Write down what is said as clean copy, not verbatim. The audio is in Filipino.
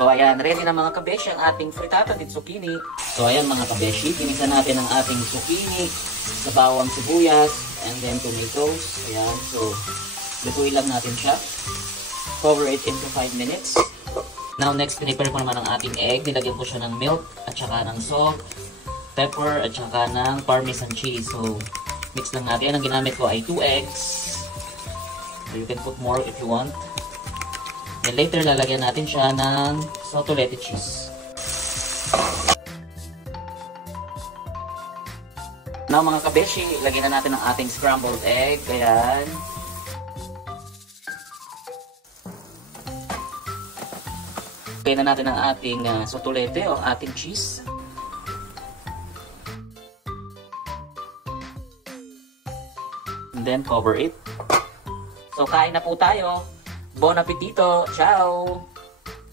So ayan, ready na mga kabeshi ang ating frittata di zucchini. So ayan mga kabeshi, ginisa natin ang ating zucchini sa bawang sibuyas and then tomatoes. Ayan, so lutuin lang natin siya. Cover it into 5 minutes. Now next, pinipare ko naman ang ating egg. Nilagyan ko siya ng milk at saka ng salt, pepper at saka ng parmesan cheese. So mix lang natin. Ang ginamit ko ay 2 eggs. So you can put more if you want. Then later, lalagyan natin siya ng sotolete cheese. Now mga kabeshi, lagyan na natin ang ating scrambled egg. Ayan. Lagyan na natin ang ating sotolete o ating cheese. And then cover it. So kain na po tayo. Bon appetito! Ciao!